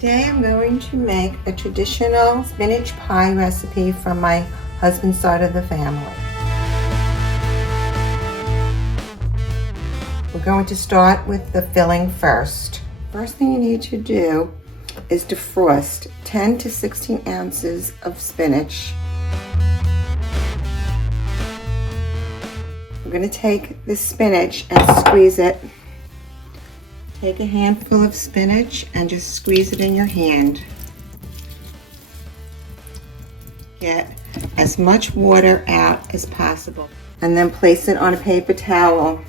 Today I'm going to make a traditional spinach pie recipe from my husband's side of the family. We're going to start with the filling first. First thing you need to do is defrost 10 to 16 ounces of spinach. We're going to take the spinach and squeeze it. Take a handful of spinach and just squeeze it in your hand. Get as much water out as possible and then place it on a paper towel.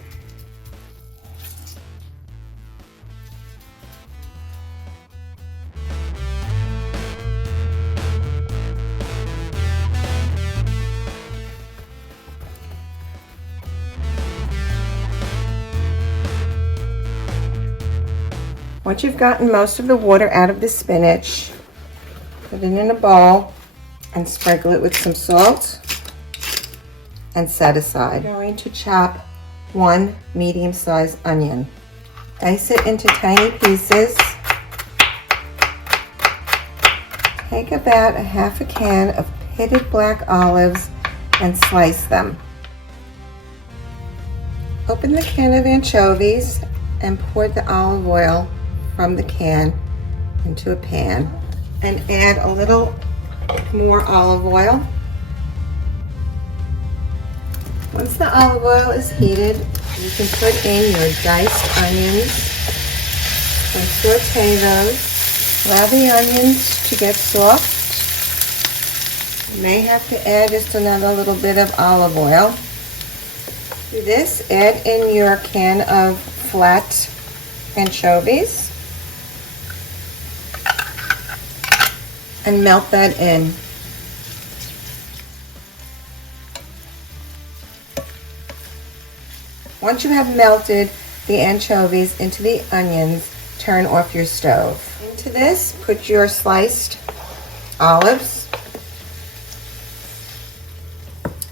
Once you've gotten most of the water out of the spinach, put it in a bowl and sprinkle it with some salt and set aside. I'm going to chop one medium-sized onion. Dice it into tiny pieces. Take about a half a can of pitted black olives and slice them. Open the can of anchovies and pour the olive oil from the can into a pan and add a little more olive oil. Once the olive oil is heated, you can put in your diced onions and saute those. Allow the onions to get soft. You may have to add just another little bit of olive oil. To this, add in your can of flat anchovies and melt that in. Once you have melted the anchovies into the onions, turn off your stove. Into this, put your sliced olives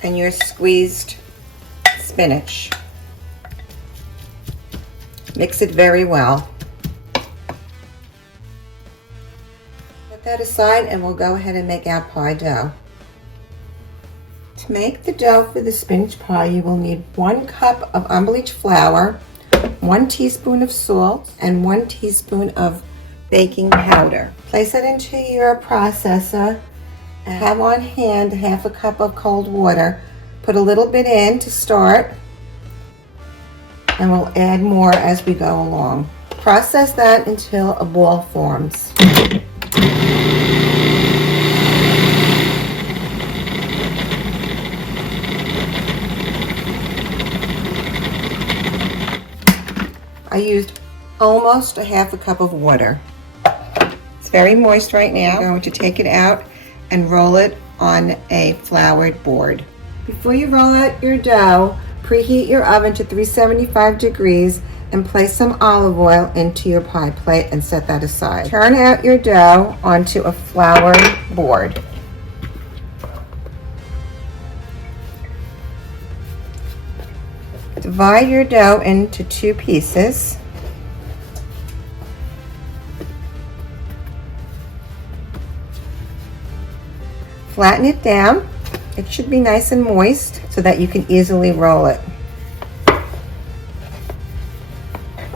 and your squeezed spinach. Mix it very well. Put that aside and we'll go ahead and make our pie dough. To make the dough for the spinach pie, you will need 1 cup of unbleached flour, 1 teaspoon of salt, and 1 teaspoon of baking powder. Place it into your processor and have on hand half a cup of cold water. Put a little bit in to start, and we'll add more as we go along. Process that until a ball forms. I used almost a half a cup of water. It's very moist right now. I'm going to take it out and roll it on a floured board. Before you roll out your dough, preheat your oven to 375 degrees and place some olive oil into your pie plate and set that aside. Turn out your dough onto a floured board. Divide your dough into 2 pieces. Flatten it down. It should be nice and moist so that you can easily roll it.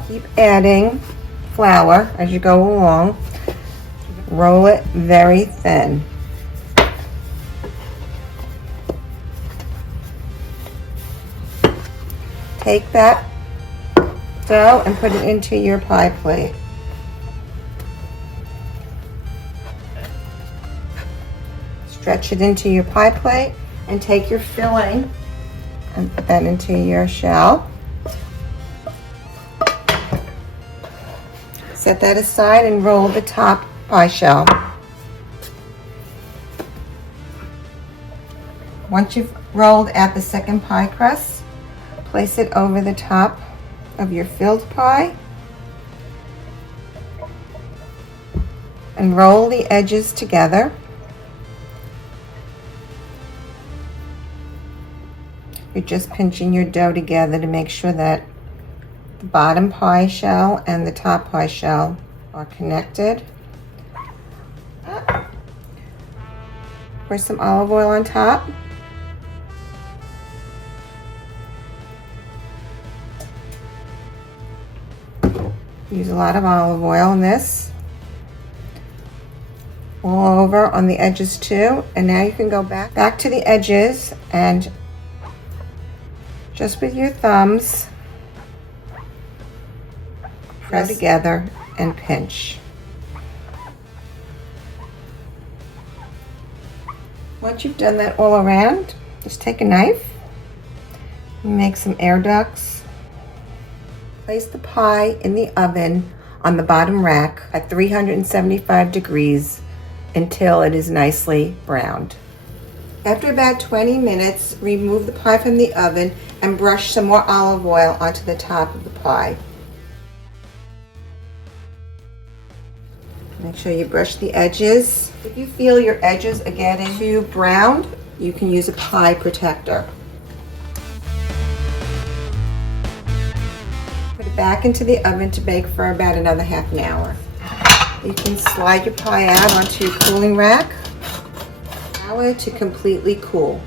Keep adding flour as you go along. Roll it very thin. Take that dough and put it into your pie plate. Stretch it into your pie plate and take your filling and put that into your shell. Set that aside and roll the top pie shell. Once you've rolled out the second pie crust, place it over the top of your filled pie and roll the edges together. You're just pinching your dough together to make sure that the bottom pie shell and the top pie shell are connected. Pour some olive oil on top. Use a lot of olive oil in this. All over on the edges too. And now you can go back to the edges and just with your thumbs, press together and pinch. Once you've done that all around, just take a knife and make some air ducts. Place the pie in the oven on the bottom rack at 375 degrees until it is nicely browned. After about 20 minutes, remove the pie from the oven and brush some more olive oil onto the top of the pie. Make sure you brush the edges. If you feel your edges are getting too brown, you can use a pie protector. Put it back into the oven to bake for about another half an hour. You can slide your pie out onto your cooling rack. Allow it to completely cool.